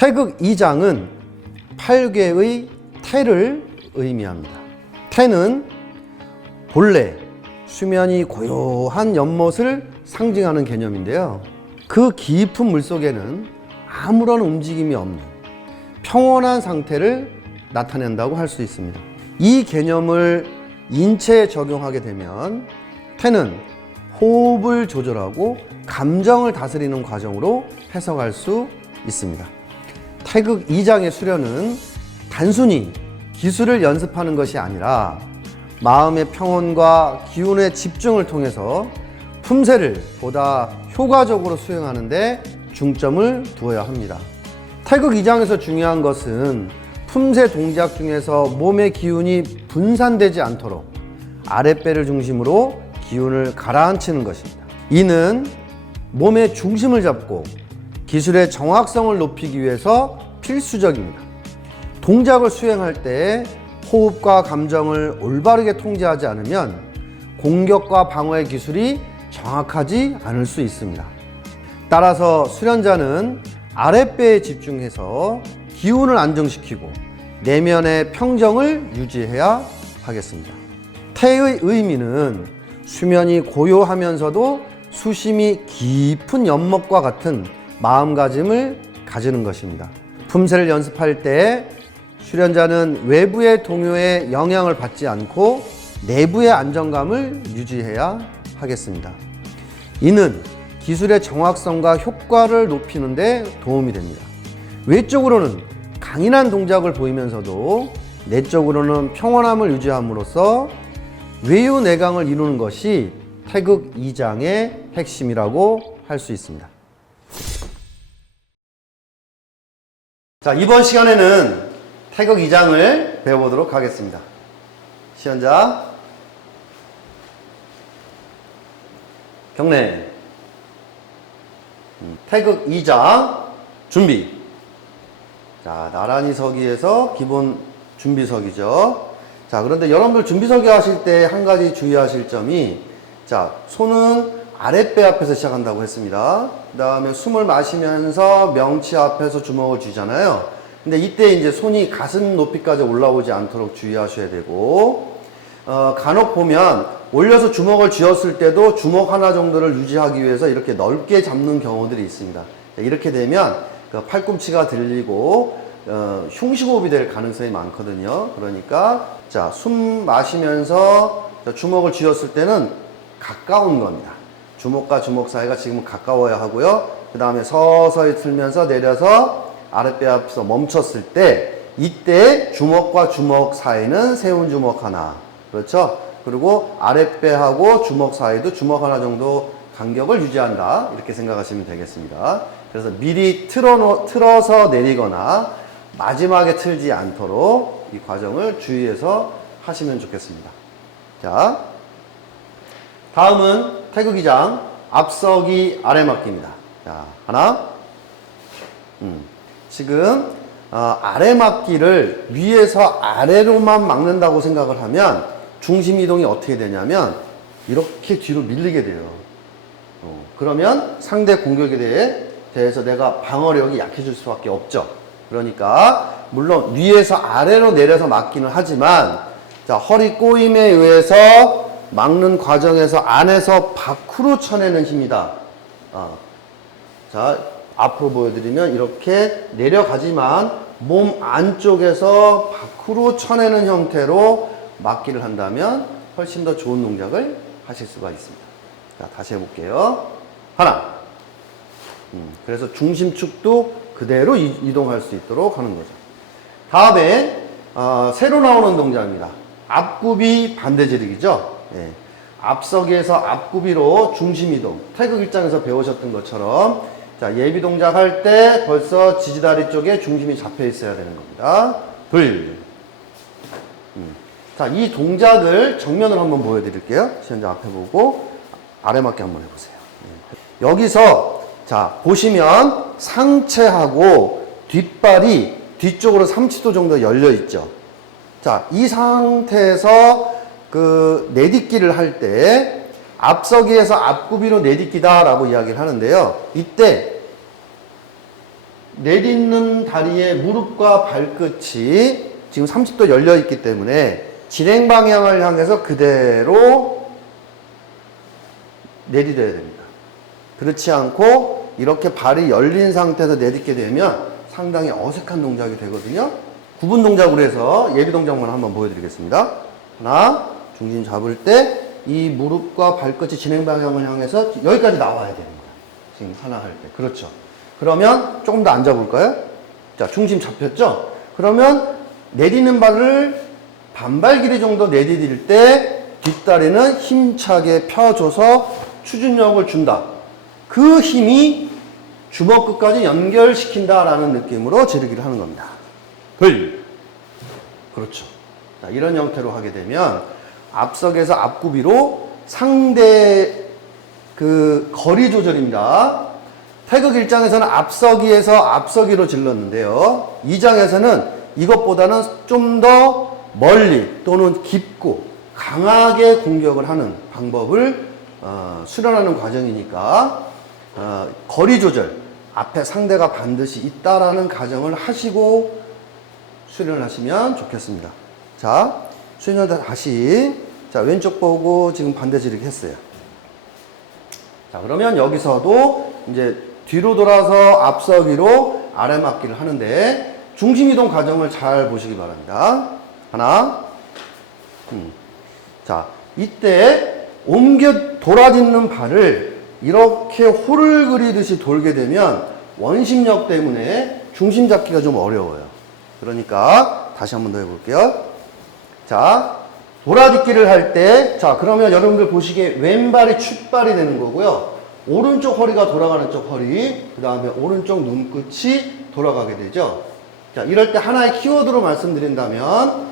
태극 2장은 8개의 태를 의미합니다. 태는 본래 수면이 고요한 연못을 상징하는 개념인데요. 그 깊은 물속에는 아무런 움직임이 없는 평온한 상태를 나타낸다고 할 수 있습니다. 이 개념을 인체에 적용하게 되면 태는 호흡을 조절하고 감정을 다스리는 과정으로 해석할 수 있습니다. 태극 2장의 수련은 단순히 기술을 연습하는 것이 아니라 마음의 평온과 기운의 집중을 통해서 품새를 보다 효과적으로 수행하는 데 중점을 두어야 합니다. 태극 2장에서 중요한 것은 품새 동작 중에서 몸의 기운이 분산되지 않도록 아랫배를 중심으로 기운을 가라앉히는 것입니다. 이는 몸의 중심을 잡고 기술의 정확성을 높이기 위해서 필수적입니다. 동작을 수행할 때 호흡과 감정을 올바르게 통제하지 않으면 공격과 방어의 기술이 정확하지 않을 수 있습니다. 따라서 수련자는 아랫배에 집중해서 기운을 안정시키고 내면의 평정을 유지해야 하겠습니다. 태의 의미는 수면이 고요하면서도 수심이 깊은 연못과 같은 마음가짐을 가지는 것입니다. 품새를 연습할 때 수련자는 외부의 동요에 영향을 받지 않고 내부의 안정감을 유지해야 하겠습니다. 이는 기술의 정확성과 효과를 높이는 데 도움이 됩니다. 외적으로는 강인한 동작을 보이면서도 내적으로는 평온함을 유지함으로써 외유내강을 이루는 것이 태극 2장의 핵심이라고 할 수 있습니다. 자, 이번 시간에는 태극 2장을 배워보도록 하겠습니다. 시연자 경례. 태극 2장 준비. 자, 나란히 서기에서 기본 준비석이죠. 자, 그런데 여러분들 준비석이 하실 때 한 가지 주의하실 점이, 자, 손은 아랫배 앞에서 시작한다고 했습니다. 그 다음에 숨을 마시면서 명치 앞에서 주먹을 쥐잖아요. 근데 이때 이제 손이 가슴 높이까지 올라오지 않도록 주의하셔야 되고, 간혹 보면 올려서 주먹을 쥐었을 때도 주먹 하나 정도를 유지하기 위해서 이렇게 넓게 잡는 경우들이 있습니다. 이렇게 되면 그 팔꿈치가 들리고 흉식호흡이 될 가능성이 많거든요. 그러니까 자, 숨 마시면서 주먹을 쥐었을 때는 가까운 겁니다. 주먹과 주먹 사이가 지금은 가까워야 하고요. 그 다음에 서서히 틀면서 내려서 아랫배 앞에서 멈췄을 때, 이때 주먹과 주먹 사이는 세운 주먹 하나, 그렇죠? 그리고 아랫배하고 주먹 사이도 주먹 하나 정도 간격을 유지한다, 이렇게 생각하시면 되겠습니다. 그래서 미리 틀어서 내리거나 마지막에 틀지 않도록 이 과정을 주의해서 하시면 좋겠습니다. 자, 다음은 태극 2장 앞서기 아래막기입니다. 자, 하나, 지금 아래막기를 위에서 아래로만 막는다고 생각을 하면 중심 이동이 어떻게 되냐면 이렇게 뒤로 밀리게 돼요. 그러면 상대 공격에 대해서 내가 방어력이 약해질 수밖에 없죠. 그러니까 물론 위에서 아래로 내려서 막기는 하지만, 자, 허리 꼬임에 의해서 막는 과정에서 안에서 밖으로 쳐내는 힘이다. 자, 앞으로 보여드리면 이렇게 내려가지만 몸 안쪽에서 밖으로 쳐내는 형태로 막기를 한다면 훨씬 더 좋은 동작을 하실 수가 있습니다. 자, 다시 해볼게요. 하나. 그래서 중심축도 그대로 이동할 수 있도록 하는 거죠. 다음에 새로 나오는 동작입니다. 앞굽이 반대지르기죠. 네. 앞서기에서 앞굽이로 중심 이동. 태극 1장에서 배우셨던 것처럼, 자, 예비 동작 할 때 벌써 지지다리 쪽에 중심이 잡혀 있어야 되는 겁니다. 둘. 자, 이 동작을 정면으로 한번 보여드릴게요. 시연자 앞에 보고 아래 맞게 한번 해보세요. 네. 여기서 자, 보시면 상체하고 뒷발이 뒤쪽으로 30도 정도 열려 있죠. 자, 이 상태에서 그 내딛기를 할 때 앞서기에서 앞구비로 내딛기다 라고 이야기를 하는데요. 이때 내딛는 다리의 무릎과 발끝이 지금 30도 열려 있기 때문에 진행 방향을 향해서 그대로 내딛어야 됩니다. 그렇지 않고 이렇게 발이 열린 상태에서 내딛게 되면 상당히 어색한 동작이 되거든요. 구분 동작으로 해서 예비 동작만 한번 보여드리겠습니다. 하나, 중심 잡을 때 이 무릎과 발끝이 진행 방향을 향해서 여기까지 나와야 됩니다. 지금 하나 할 때. 그렇죠. 그러면 조금 더 앉아볼까요? 자, 중심 잡혔죠? 그러면 내딛는 발을 반발 길이 정도 내디딜 때 뒷다리는 힘차게 펴줘서 추진력을 준다. 그 힘이 주먹 끝까지 연결시킨다라는 느낌으로 지르기를 하는 겁니다. 그렇죠. 자, 이런 형태로 하게 되면 앞석에서 앞구비로 상대 그 거리 조절입니다. 태극 1장에서는 앞서기에서 앞서기로 질렀는데요. 2장에서는 이것보다는 좀 더 멀리 또는 깊고 강하게 공격을 하는 방법을 수련하는 과정이니까 거리 조절, 앞에 상대가 반드시 있다라는 가정을 하시고 수련을 하시면 좋겠습니다. 자, 수련을 다시 자, 왼쪽 보고 지금 반대 지르기 했어요. 자, 그러면 여기서도 이제 뒤로 돌아서 앞서기로 아래 맞기를 하는데 중심 이동 과정을 잘 보시기 바랍니다. 하나, 자, 이때 옮겨 돌아딛는 발을 이렇게 홀을 그리듯이 돌게 되면 원심력 때문에 중심 잡기가 좀 어려워요. 그러니까 다시 한번 더 해볼게요. 자, 돌아딛기를 할 때, 자, 그러면 여러분들 보시기에 왼발이 축발이 되는 거고요. 오른쪽 허리가 돌아가는 쪽 허리, 그 다음에 오른쪽 눈끝이 돌아가게 되죠. 자, 이럴 때 하나의 키워드로 말씀드린다면,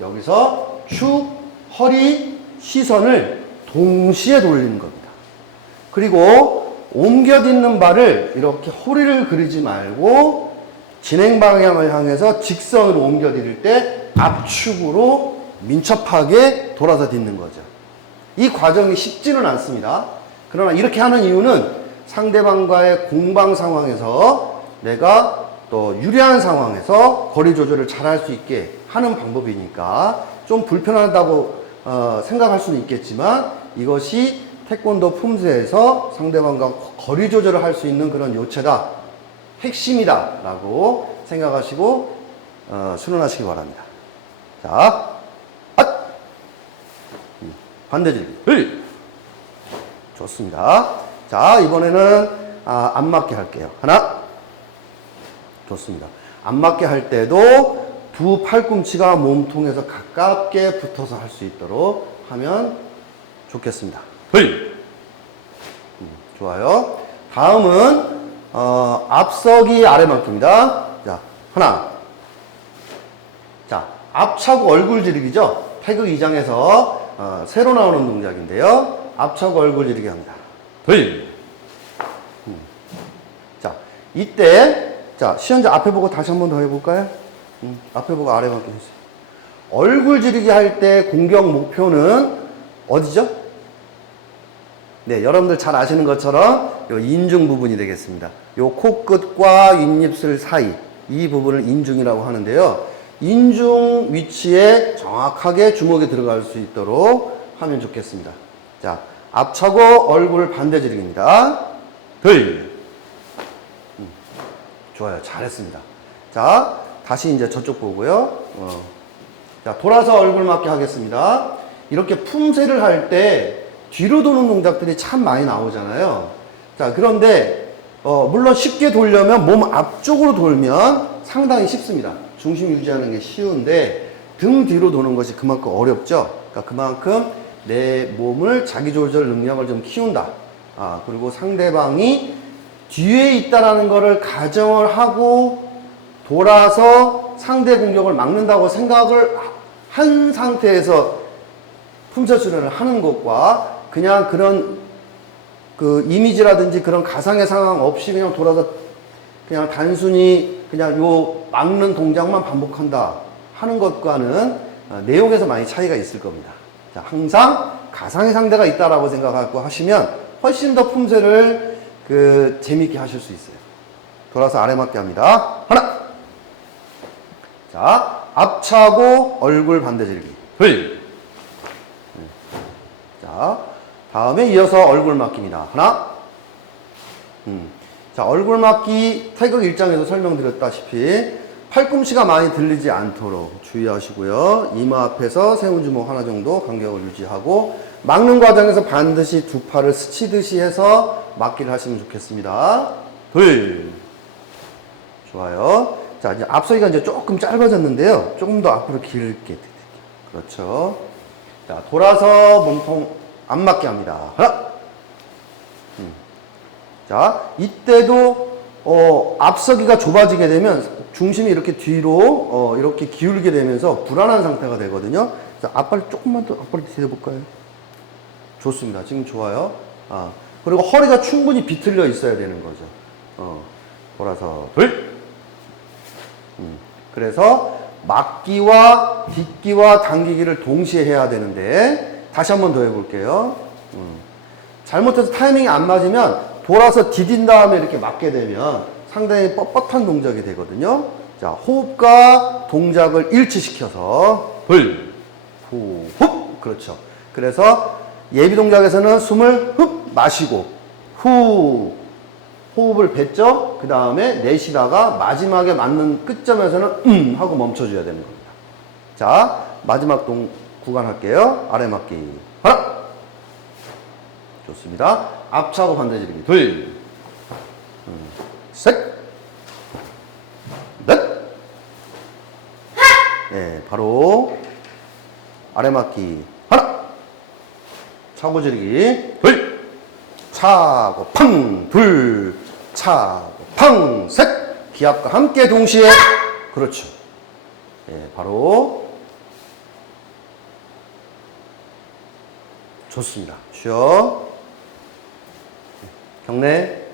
여기서 축, 허리, 시선을 동시에 돌리는 겁니다. 그리고 옮겨딛는 발을 이렇게 허리를 그리지 말고 진행 방향을 향해서 직선으로 옮겨드릴 때 압축으로 민첩하게 돌아서 딛는 거죠. 이 과정이 쉽지는 않습니다. 그러나 이렇게 하는 이유는 상대방과의 공방 상황에서 내가 또 유리한 상황에서 거리 조절을 잘 할 수 있게 하는 방법이니까 좀 불편하다고 생각할 수는 있겠지만 이것이 태권도 품새에서 상대방과 거리 조절을 할 수 있는 그런 요체다, 핵심이다 라고 생각하시고 수련하시기 바랍니다. 자, 반대 질기. 좋습니다. 자, 이번에는 안 맞게 할게요. 하나. 좋습니다. 안 맞게 할 때도 두 팔꿈치가 몸통에서 가깝게 붙어서 할 수 있도록 하면 좋겠습니다. 좋아요. 다음은 앞서기 아래만큼입니다. 자, 하나. 자, 앞차고 얼굴 지르기죠. 태극 2장에서 새로 나오는 동작인데요. 앞차고 얼굴 지르기 합니다. 자, 이때 자, 시연자 앞에 보고 다시 한 번 더 해볼까요? 앞에 보고 아래만큼 해주세요. 얼굴 지르기 할 때 공격 목표는 어디죠? 네, 여러분들 잘 아시는 것처럼 요 인중 부분이 되겠습니다. 요 코끝과 윗입술 사이, 이 부분을 인중이라고 하는데요. 인중 위치에 정확하게 주먹이 들어갈 수 있도록 하면 좋겠습니다. 자, 앞차고 얼굴 반대 지르기입니다. 좋아요. 잘했습니다. 자, 다시 이제 저쪽 보고요. 자, 돌아서 얼굴 맞게 하겠습니다. 이렇게 품새를 할 때 뒤로 도는 동작들이 참 많이 나오잖아요. 자, 그런데 물론 쉽게 돌려면 몸 앞쪽으로 돌면 상당히 쉽습니다. 중심 유지하는 게 쉬운데 등 뒤로 도는 것이 그만큼 어렵죠. 그러니까 그만큼 내 몸을 자기 조절 능력을 좀 키운다. 그리고 상대방이 뒤에 있다라는 것을 가정을 하고 돌아서 상대 공격을 막는다고 생각을 한 상태에서 품새 수련을 하는 것과 그냥 그런 그 이미지라든지 그런 가상의 상황 없이 그냥 돌아서 그냥 단순히 그냥 요 막는 동작만 반복한다 하는 것과는 내용에서 많이 차이가 있을 겁니다. 자, 항상 가상의 상대가 있다라고 생각하고 하시면 훨씬 더 품새를 재미있게 하실 수 있어요. 돌아서 아래 맞게 합니다. 하나. 자, 앞차고 얼굴 반대 들기. 둘. 자, 다음에 이어서 얼굴 맞기입니다. 하나. 자, 얼굴 맞기 태극 1장에서 설명드렸다시피 팔꿈치가 많이 들리지 않도록 주의하시고요. 이마 앞에서 세운 주먹 하나 정도 간격을 유지하고 막는 과정에서 반드시 두 팔을 스치듯이 해서 맞기를 하시면 좋겠습니다. 둘. 좋아요. 자, 이제 앞서기가 이제 조금 짧아졌는데요. 조금 더 앞으로 길게. 그렇죠. 자, 돌아서 몸통 안 맞게 합니다. 하나. 자, 이때도 앞서기가 좁아지게 되면 중심이 이렇게 뒤로 이렇게 기울게 되면서 불안한 상태가 되거든요. 자, 앞발 조금만 더 앞으로 디뎌볼까요? 좋습니다. 지금 좋아요. 그리고 허리가 충분히 비틀려 있어야 되는 거죠. 돌아서 둘. 그래서 막기와 딛기와 당기기를 동시에 해야 되는데 다시 한번 더 해볼게요. 잘못해서 타이밍이 안 맞으면 돌아서 디딘 다음에 이렇게 맞게 되면 상당히 뻣뻣한 동작이 되거든요. 자, 호흡과 동작을 일치시켜서 둘, 후, 흡. 그렇죠. 그래서 예비 동작에서는 숨을 흡 마시고 후 호흡을 뱉죠. 그 다음에 내쉬다가 마지막에 맞는 끝점에서는 하고 멈춰줘야 되는 겁니다. 자, 마지막 구간 할게요. 아래 맞기. 하나. 좋습니다. 앞차고 반대 지르기. 둘, 셋, 넷. 네, 바로 아래 맞기. 하나. 차고 지르기. 둘. 차고 팡. 둘. 차고 팡. 셋. 기압과 함께 동시에. 그렇죠. 네, 바로. 좋습니다. 쉬어. 경례.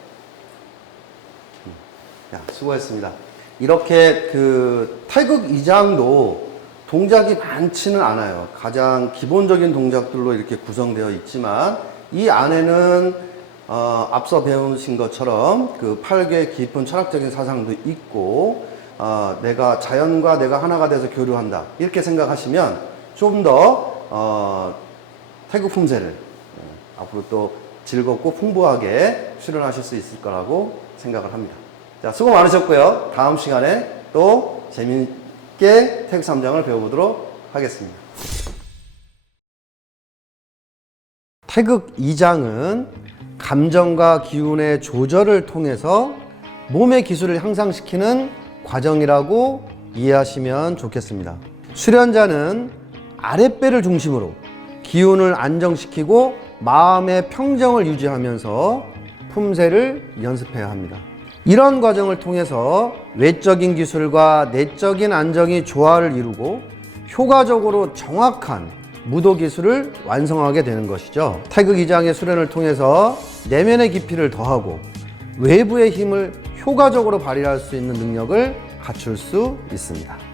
야, 수고했습니다. 이렇게 태극 2장도 동작이 많지는 않아요. 가장 기본적인 동작들로 이렇게 구성되어 있지만 이 안에는 앞서 배우신 것처럼 팔괴 깊은 철학적인 사상도 있고 내가 자연과 내가 하나가 돼서 교류한다 이렇게 생각하시면 좀 더 태극 품새를 앞으로 또 즐겁고 풍부하게 수련하실 수 있을 거라고 생각을 합니다. 자, 수고 많으셨고요. 다음 시간에 또 재미있게 태극 3장을 배워보도록 하겠습니다. 태극 2장은 감정과 기운의 조절을 통해서 몸의 기술을 향상시키는 과정이라고 이해하시면 좋겠습니다. 수련자는 아랫배를 중심으로 기운을 안정시키고 마음의 평정을 유지하면서 품새를 연습해야 합니다. 이런 과정을 통해서 외적인 기술과 내적인 안정이 조화를 이루고 효과적으로 정확한 무도 기술을 완성하게 되는 것이죠. 태극 2장의 수련을 통해서 내면의 깊이를 더하고 외부의 힘을 효과적으로 발휘할 수 있는 능력을 갖출 수 있습니다.